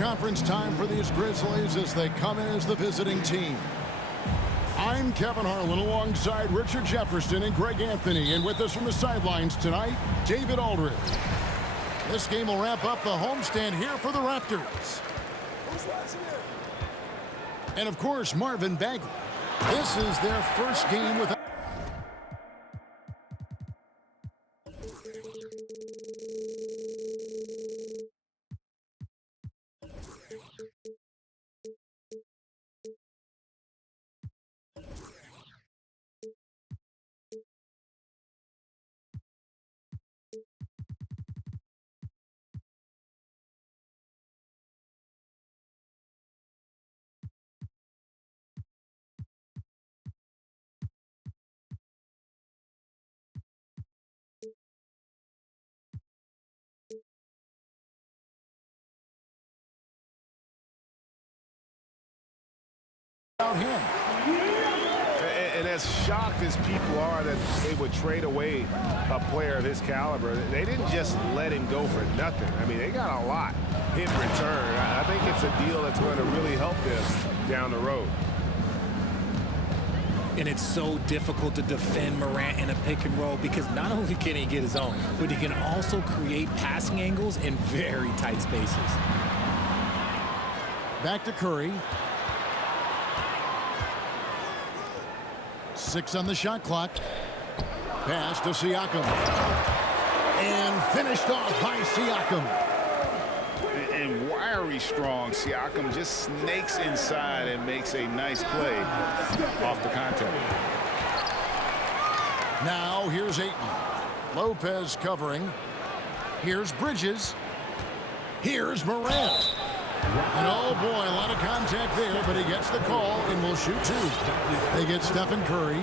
conference time for these Grizzlies as they come in as the visiting team. I'm Kevin Harlan alongside Richard Jefferson and Greg Anthony. And with us from the sidelines tonight, David Aldridge. This game will wrap up the homestand here for the Raptors. And of course, Marvin Bagley. This is their first game with him. And as shocked as people are that they would trade away a player of his caliber, they didn't just let him go for nothing. I mean, they got a lot in return. I think it's a deal that's going to really help them down the road. And it's so difficult to defend Morant in a pick and roll because not only can he get his own, but he can also create passing angles in very tight spaces. Back to Curry. 6 on the shot clock. Pass to Siakam. And finished off by Siakam. And wiry strong, Siakam just snakes inside and makes a nice play off the contact. Now here's Ayton. Lopez covering. Here's Bridges. Here's Morant. And oh boy, a lot of contact there, but he gets the call and will shoot 2. They get Stephen Curry.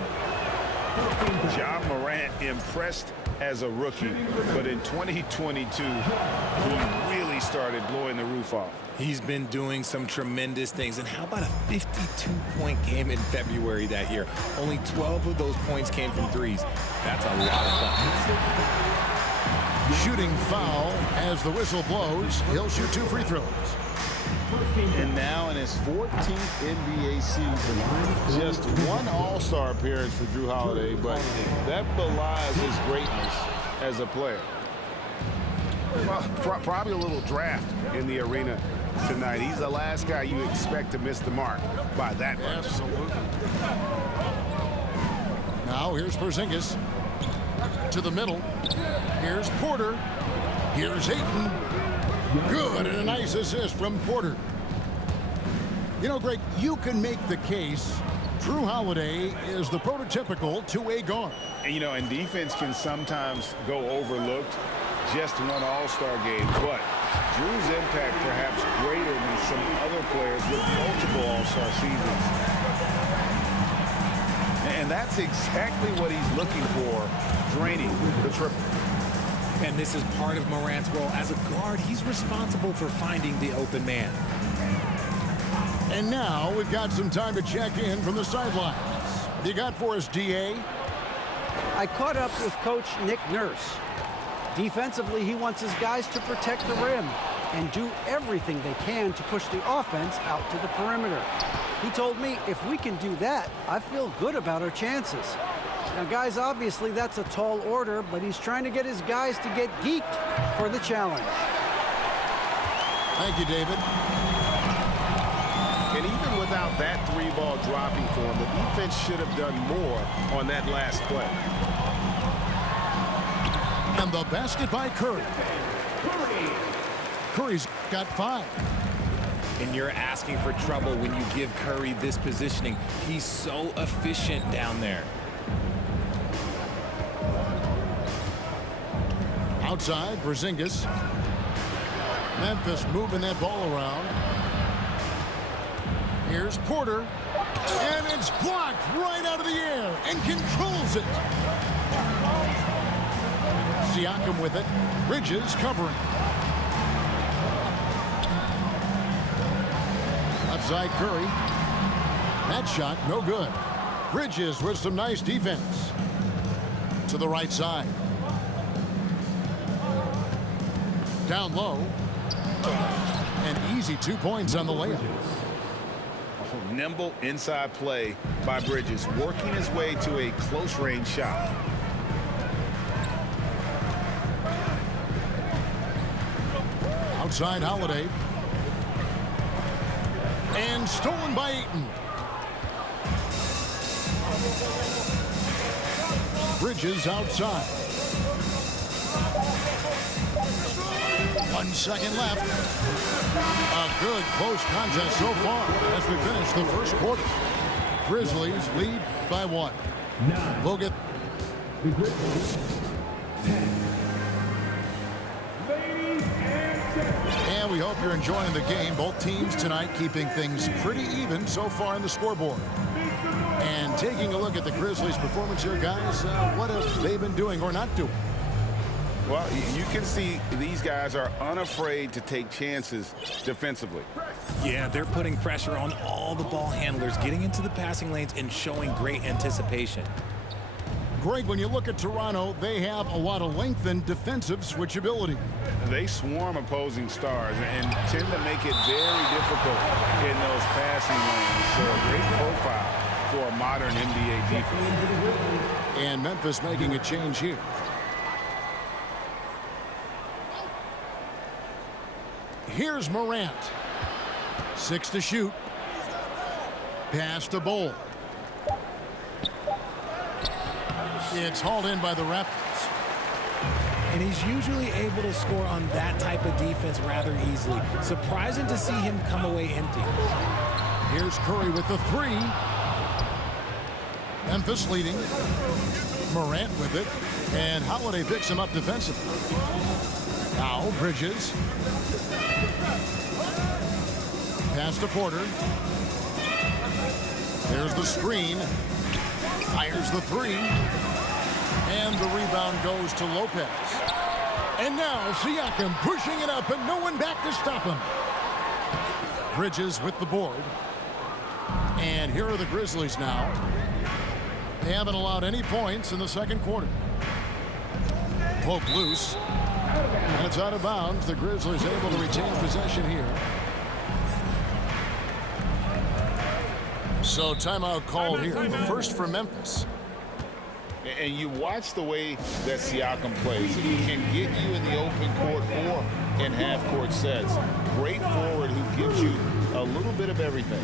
Ja Morant impressed as a rookie, but in 2022, he really started blowing the roof off. He's been doing some tremendous things. And how about a 52-point game in February that year? Only 12 of those points came from threes. That's a lot of fun. Shooting foul as the whistle blows. He'll shoot 2 free throws. And now in his 14th NBA season, just one All-Star appearance for Jrue Holiday, but that belies his greatness as a player. Well, probably a little draft in the arena tonight. He's the last guy you expect to miss the mark by that much. Absolutely. Now here's Porzingis to the middle. Here's Porter. Here's Ayton. Good, and a nice assist from Porter. You know, Greg, you can make the case Jrue Holiday is the prototypical two-way guard. And, you know, and defense can sometimes go overlooked. Just one All-Star game, but Jrue's impact perhaps greater than some other players with multiple All-Star seasons. And that's exactly what he's looking for, draining the triple. And this is part of Morant's role. As a guard, he's responsible for finding the open man. And now we've got some time to check in from the sidelines. You got for us, DA? I caught up with Coach Nick Nurse. Defensively, he wants his guys to protect the rim and do everything they can to push the offense out to the perimeter. He told me if we can do that, I feel good about our chances. Now, guys, obviously that's a tall order, but he's trying to get his guys to get geeked for the challenge. Thank you, David. And even without that 3-ball dropping for him, the defense should have done more on that last play. And the basket by Curry. Curry's got 5. And you're asking for trouble when you give Curry this positioning. He's so efficient down there. Outside, Porzingis. Memphis moving that ball around. Here's Porter. And it's blocked right out of the air and controls it. Siakam with it. Bridges covering. Outside Curry. That shot no good. Bridges with some nice defense. To the right side. Down low. An easy 2 points on the layup. Oh, nimble inside play by Bridges, working his way to a close-range shot. Outside Holiday. And stolen by Ayton. Bridges outside. 1 second left. A good close contest so far as we finish the first quarter. Grizzlies lead by 1. We'll get The Grizzlies 10. And we hope you're enjoying the game. Both teams tonight keeping things pretty even so far in the scoreboard. And taking a look at the Grizzlies' performance here, guys, what have they been doing or not doing? Well, you can see these guys are unafraid to take chances defensively. Yeah, they're putting pressure on all the ball handlers, getting into the passing lanes and showing great anticipation. Greg, when you look at Toronto, they have a lot of length and defensive switchability. They swarm opposing stars and tend to make it very difficult in those passing lanes. So a great profile for a modern NBA defense. And Memphis making a change here. Here's Morant. 6 to shoot. Pass to Bowl. It's hauled in by the Raptors. And he's usually able to score on that type of defense rather easily. Surprising to see him come away empty. Here's Curry with the 3. Memphis leading. Morant with it. And Holiday picks him up defensively. Now Bridges. Pass to Porter. There's the screen. Fires the 3. And the rebound goes to Lopez. And now Siakam pushing it up and no one back to stop him. Bridges with the board. And here are the Grizzlies now. They haven't allowed any points in the second quarter. Poke loose. And it's out of bounds. The Grizzlies able to retain possession here. So timeout called here. The first for Memphis. And you watch the way that Siakam plays. He can get you in the open court or in half-court sets. Great forward who gives you a little bit of everything.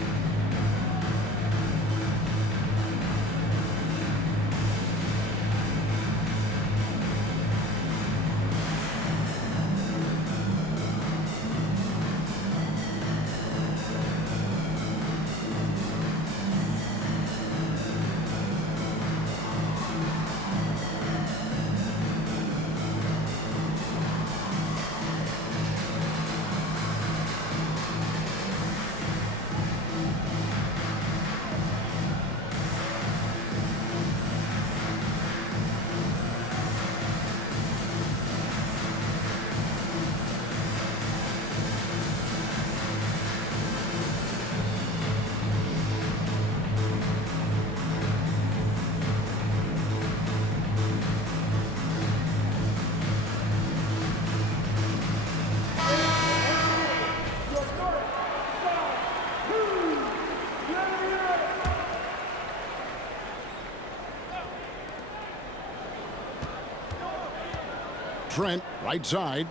Trent, right side.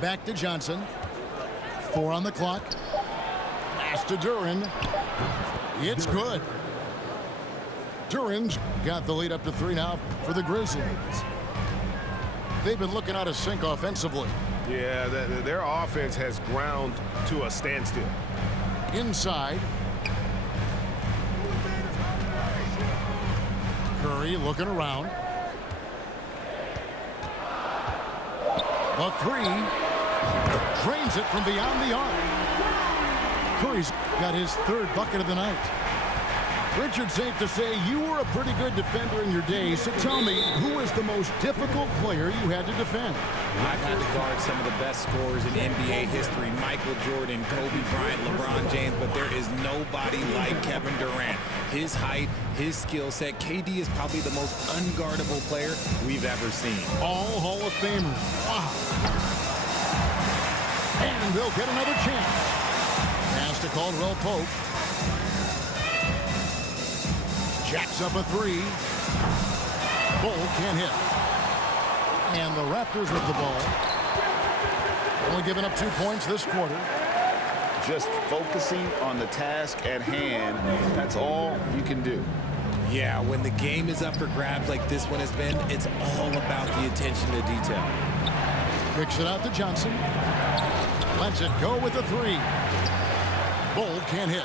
Back to Johnson. 4 on the clock. Pass to Duren. It's good. Duren's got the lead up to 3 now for the Grizzlies. They've been looking out of sync offensively. Yeah, their offense has ground to a standstill. Inside. Curry looking around. The 3. Drains it from beyond the arc. Curry's got his 3rd bucket of the night. Richard, safe to say you were a pretty good defender in your day, so tell me, who was the most difficult player you had to defend? I've had to guard some of the best scorers in NBA history, Michael Jordan, Kobe Bryant, LeBron James, but there is nobody like Kevin Durant. His height, his skill set, KD is probably the most unguardable player we've ever seen. All Hall of Famers. Wow. And they'll get another chance. Pass to Caldwell Pope. Jacks up a three. Bull can't hit. And the Raptors with the ball. Only giving up 2 points this quarter. Just focusing on the task at hand, that's all you can do. Yeah, when the game is up for grabs like this one has been, it's all about the attention to detail. Kicks it out to Johnson. Lets it go with a three. Bull can't hit.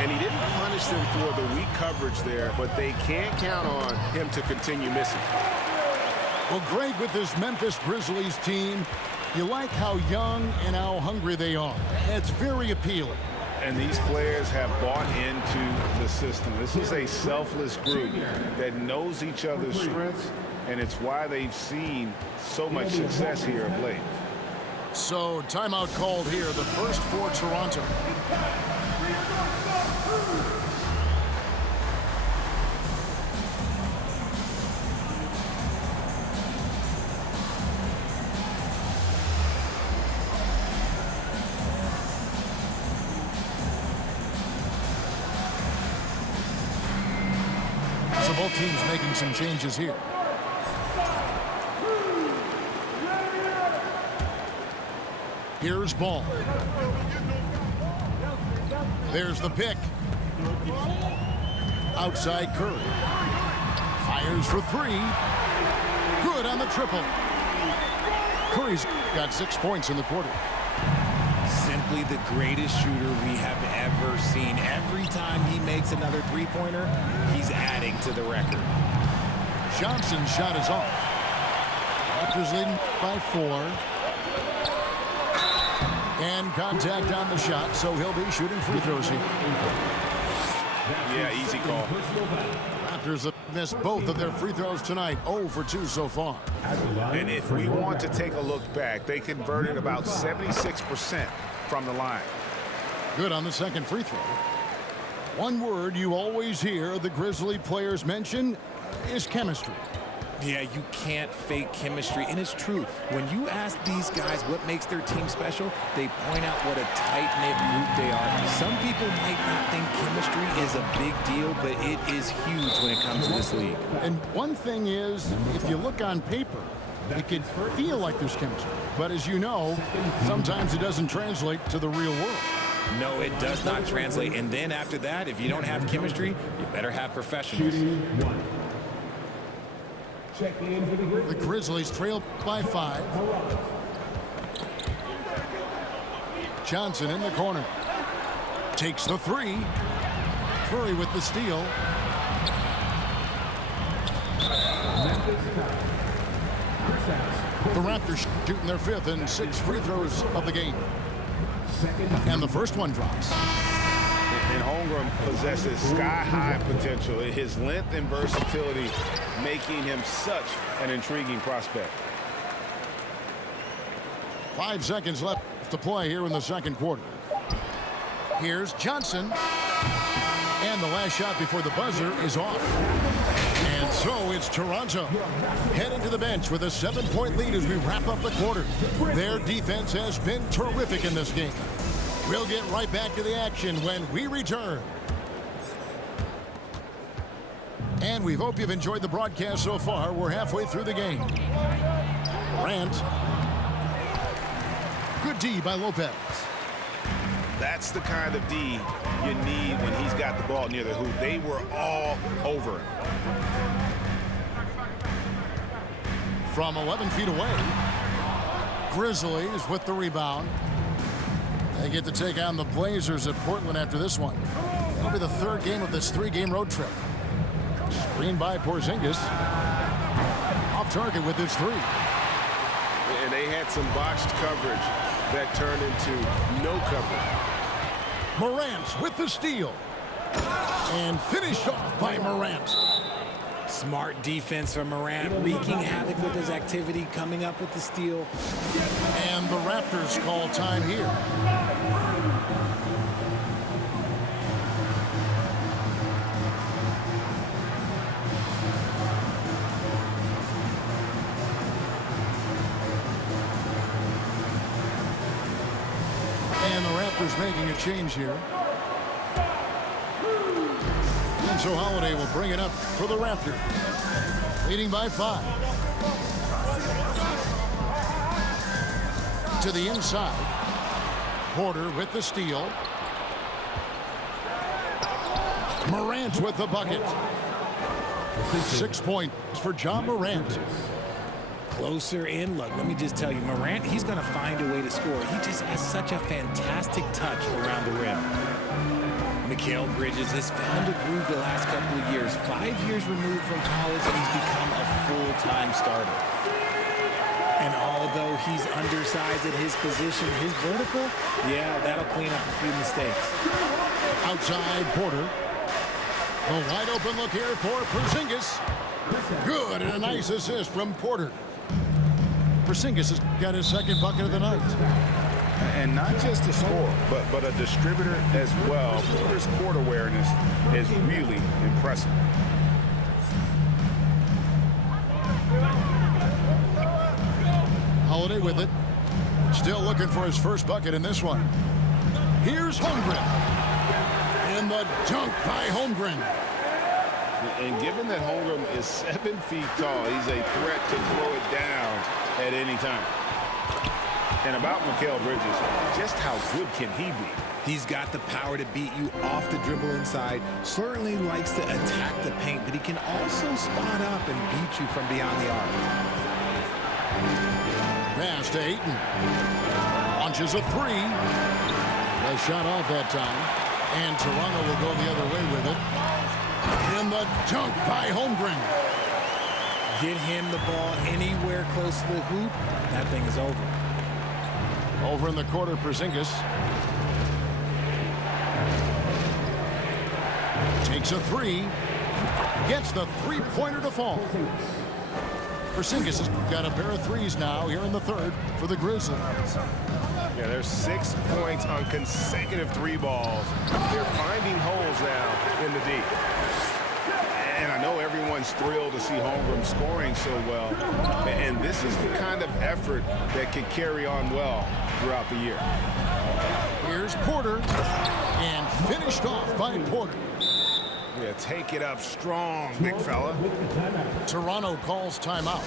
And he didn't punish them for the weak coverage there, but they can't count on him to continue missing. Well, Greg, with this Memphis Grizzlies team, you like how young and how hungry they are. It's very appealing. And these players have bought into the system. This is a selfless group that knows each other's strengths, and it's why they've seen so much success here of late. So, timeout called here, the first for Toronto. So both teams making some changes here. Here's Ball. There's the pick. Outside Curry. Fires for three. Good on the triple. Curry's got 6 points in the quarter. Simply the greatest shooter we have ever seen. Every time he makes another three-pointer, he's adding to the record. Johnson's shot is off. Raptors leading by 4. And contact on the shot, so he'll be shooting free throws here. Yeah, easy call. Raptors have missed both of their free throws tonight, 0 for 2 so far. And if we want to take a look back, they converted about 76% from the line. Good on the second free throw. One word you always hear the Grizzly players mention is chemistry. Yeah, you can't fake chemistry, and it's true. When you ask these guys what makes their team special, they point out what a tight-knit group they are. Some people might not think chemistry is a big deal, but it is huge when it comes to this league. And one thing is, if you look on paper, it can feel like there's chemistry. But as you know, sometimes it doesn't translate to the real world. No, it does not translate. And then after that, if you don't have chemistry, you better have professionals. The Grizzlies trail by 5. Johnson in the corner. Takes the three. Curry with the steal. The Raptors shooting their 5th and 6 free throws of the game. And the first one drops. And Holmgren possesses sky-high potential. His length and versatility making him such an intriguing prospect. 5 seconds left to play here in the second quarter. Here's Johnson. And the last shot before the buzzer is off. And so it's Toronto heading to the bench with a 7-point lead as we wrap up the quarter. Their defense has been terrific in this game. We'll get right back to the action when we return. And we hope you've enjoyed the broadcast so far. We're halfway through the game. Grant. Good D by Lopez. That's the kind of D you need when he's got the ball near the hoop. They were all over him. From 11 feet away, Grizzlies with the rebound. They get to take on the Blazers at Portland after this one. It'll be the 3rd game of this 3-game road trip. Screen by Porzingis. Off target with his 3. And they had some botched coverage that turned into no coverage. Morant with the steal. And finished off by Morant. Smart defense from Morant, wreaking havoc with his activity, coming up with the steal. And the Raptors call time here. And the Raptors making a change here. And so Holiday will bring it up for the Raptors. Leading by 5. To the inside. Porter with the steal. Morant with the bucket. 6 points for John Morant. Closer in. Look, let me just tell you, Morant, he's going to find a way to score. He just has such a fantastic touch around the rim. Mikal Bridges has found a groove the last couple of years. 5 years removed from college, and he's become a full-time starter. And although he's undersized at his position, his vertical, yeah, that'll clean up a few mistakes. Outside Porter. A wide open look here for Porzingis. Good, and a nice assist from Porter. Porzingis has got his second bucket of the night. And not just a scorer, but a distributor as well. Porter's court awareness is really impressive. Holiday with it. Still looking for his first bucket in this one. Here's Holmgren. And the dunk by Holmgren. And given that Holmgren is 7 feet tall, he's a threat to throw it down at any time. And about Mikal Bridges, just how good can he be? He's got the power to beat you off the dribble inside. Certainly likes to attack the paint, but he can also spot up and beat you from beyond the arc. Pass to Ayton. Launches a 3. A shot off that time. And Toronto will go the other way with it. And the dunk by Holmgren. Get him the ball anywhere close to the hoop, that thing is over. Over in the corner, Porzingis. Takes a 3. Gets the three-pointer to fall. Porzingis has got a pair of threes now here in the third for the Grizzlies. Yeah, there's 6 points on consecutive 3 balls. They're finding holes now in the D. And I know everyone's thrilled to see Holmgren scoring so well. And this is the kind of effort that can carry on well throughout the year. Here's Porter. And finished off by Porter. Yeah, take it up strong, big fella. Toronto calls timeout.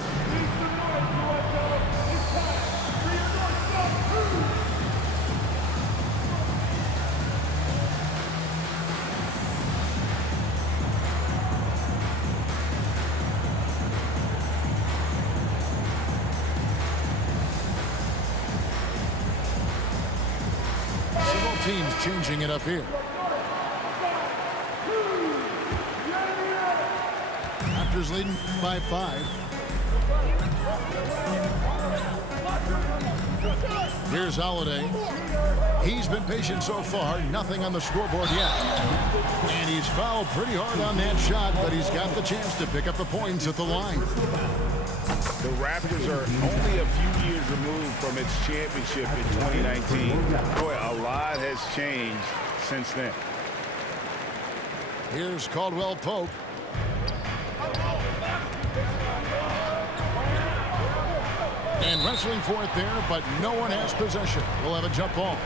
Teams changing it up here. Raptors leading by 5. Here's Holiday. He's been patient so far. Nothing on the scoreboard yet. And he's fouled pretty hard on that shot, but he's got the chance to pick up the points at the line. The Raptors are only a few years removed from its championship in 2019. Boy, a lot has changed since then. Here's Caldwell Pope. And wrestling for it there, but no one has possession. We'll have a jump ball.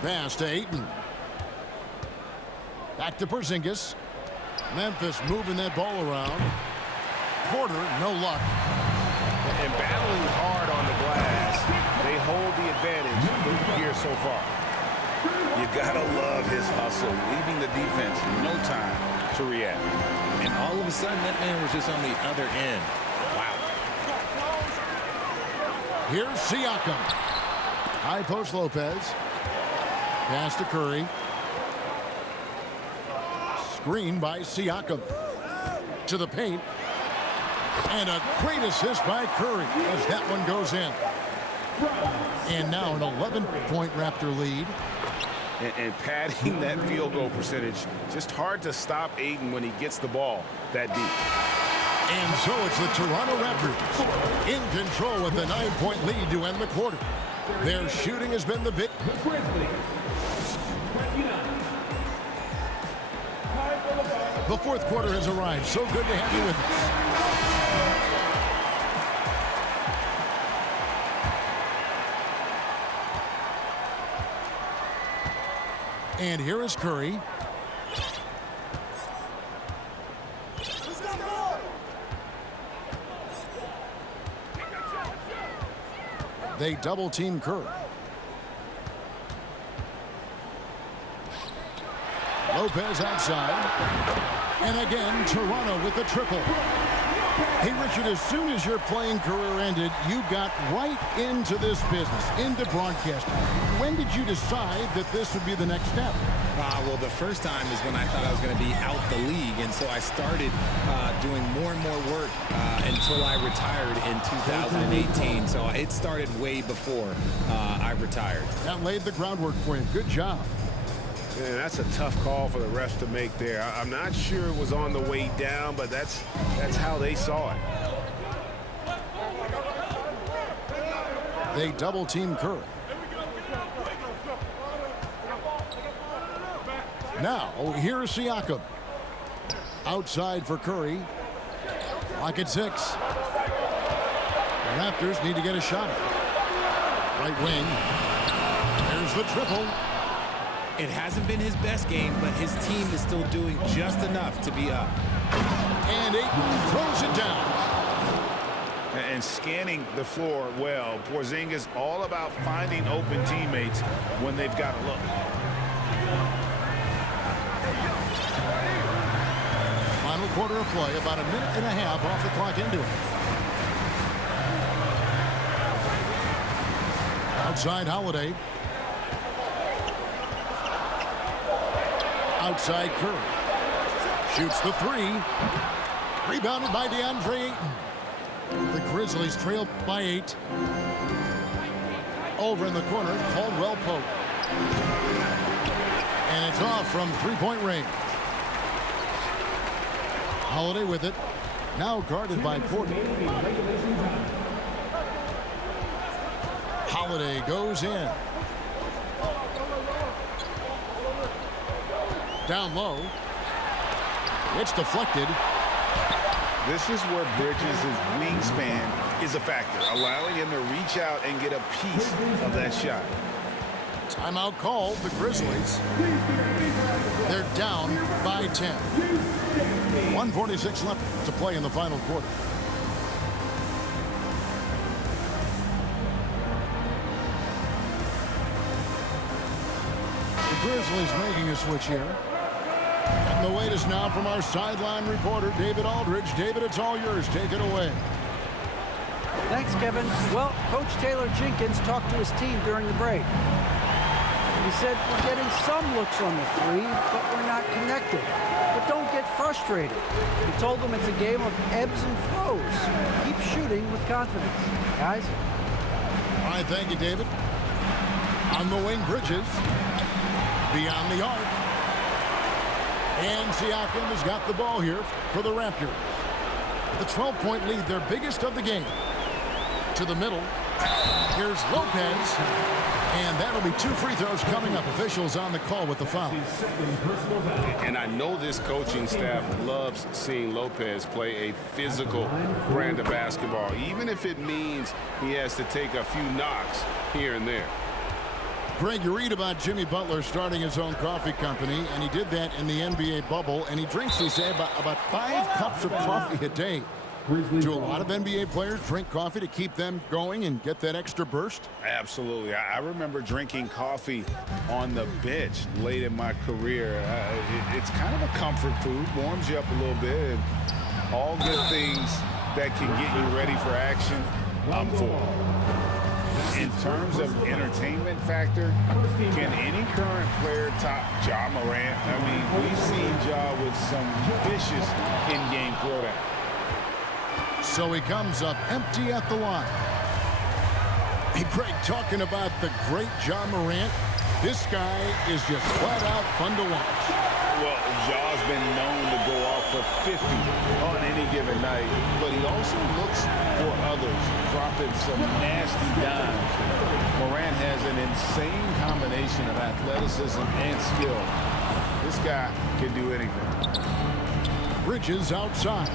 Pass to Ayton. Back to Porzingis. Memphis moving that ball around. Porter, no luck. And battling hard on the glass, they hold the advantage here so far. You gotta love his hustle, leaving the defense no time to react. And all of a sudden, that man was just on the other end. Wow. Here's Siakam. High post Lopez. Pass to Curry. Screen by Siakam. To the paint. And a great assist by Curry as that one goes in. And now an 11-point Raptor lead. And padding that field goal percentage, just hard to stop Ayton when he gets the ball that deep. And so it's the Toronto Raptors in control with a 9-point lead to end the quarter. Their shooting has been the big. The fourth quarter has arrived. So good to have you with us. And here is Curry. They double team Curry. Lopez outside. And again, Toronto with the triple. Hey, Richard, as soon as your playing career ended, you got right into this business, into broadcasting. When did you decide that this would be the next step? Well, the first time is when I thought I was going to be out the league, and so I started doing more and more work until I retired in 2018. So it started way before I retired. That laid the groundwork for you. Good job. Man, that's a tough call for the refs to make there. I'm not sure it was on the way down, but that's how they saw it. They double team Curry. Now, here's Siakam. Outside for Curry. Lock at 6. The Raptors need to get a shot at right wing. There's the triple. It hasn't been his best game, but his team is still doing just enough to be up. And Ayton throws it down. And scanning the floor well, Porzingis all about finding open teammates when they've got a look. Final quarter of play, about a minute and a half off the clock into it. Outside Holiday. Outside Curry. Shoots the 3. Rebounded by DeAndre Ayton. The Grizzlies trail by 8. Over in the corner, Caldwell Pope. And it's off from three-point range. Holiday with it. Now guarded by Porter. Holiday goes in. Down low. It's deflected. This is where Bridges' wingspan is a factor, allowing him to reach out and get a piece of that shot. Timeout called, the Grizzlies. They're down by 10. 1:46 left to play in the final quarter. The Grizzlies making a switch here. And the wait is now from our sideline reporter, David Aldridge. David, it's all yours. Take it away. Thanks, Kevin. Well, Coach Taylor Jenkins talked to his team during the break. He said, we're getting some looks on the 3, but we're not connected. But don't get frustrated. He told them it's a game of ebbs and flows. Keep shooting with confidence. Guys? All right, thank you, David. On the wing, Bridges. Beyond the arc. And Siakam has got the ball here for the Raptors. The 12-point lead, their biggest of the game. To the middle. Here's Lopez. And that'll be 2 free throws coming up. Officials on the call with the foul. And I know this coaching staff loves seeing Lopez play a physical brand of basketball, even if it means he has to take a few knocks here and there. Greg, you read about Jimmy Butler starting his own coffee company, and he did that in the NBA bubble, and he drinks, they say, about 5 cups of coffee a day. Do a lot of NBA players drink coffee to keep them going and get that extra burst? Absolutely. I remember drinking coffee on the bench late in my career. It's kind of a comfort food, warms you up a little bit, and all good things that can get you ready for action, I'm for. In terms of entertainment factor, can any current player top Ja Morant? I mean, we've seen Ja with some vicious in-game throwdown. So he comes up empty at the line. Hey, Greg, talking about the great John Morant, this guy is just flat out fun to watch. Well, Jaw's been known to go off for 50 on any given night, but he also looks for others, dropping some nasty dimes. Morant has an insane combination of athleticism and skill. This guy can do anything. Bridges outside.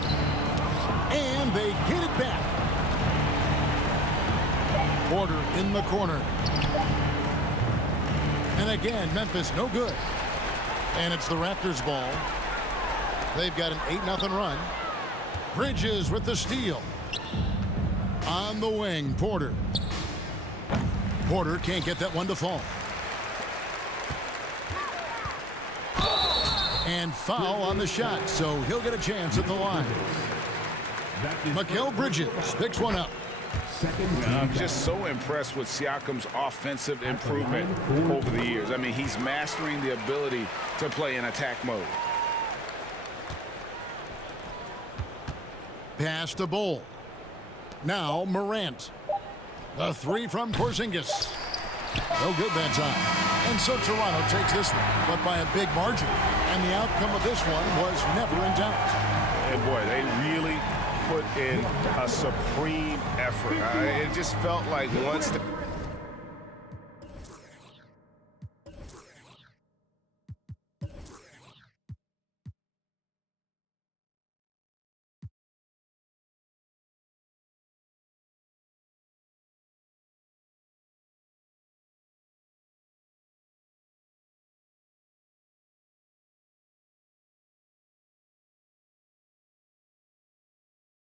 And they get it back. Porter in the corner. And again, Memphis no good. And it's the Raptors ball. They've got an 8-0 run. Bridges with the steal. On the wing, Porter. Porter can't get that one to fall. And foul on the shot, so he'll get a chance at the line. Mikal Bridges picks one up. I'm just so impressed with Siakam's offensive improvement over the years. I mean, he's mastering the ability to play in attack mode. Pass to Bull. Now Morant. The three from Porzingis. No good that time. And so Toronto takes this one, but by a big margin. And the outcome of this one was never in doubt. And boy, they really put in a supreme effort. It just felt like once the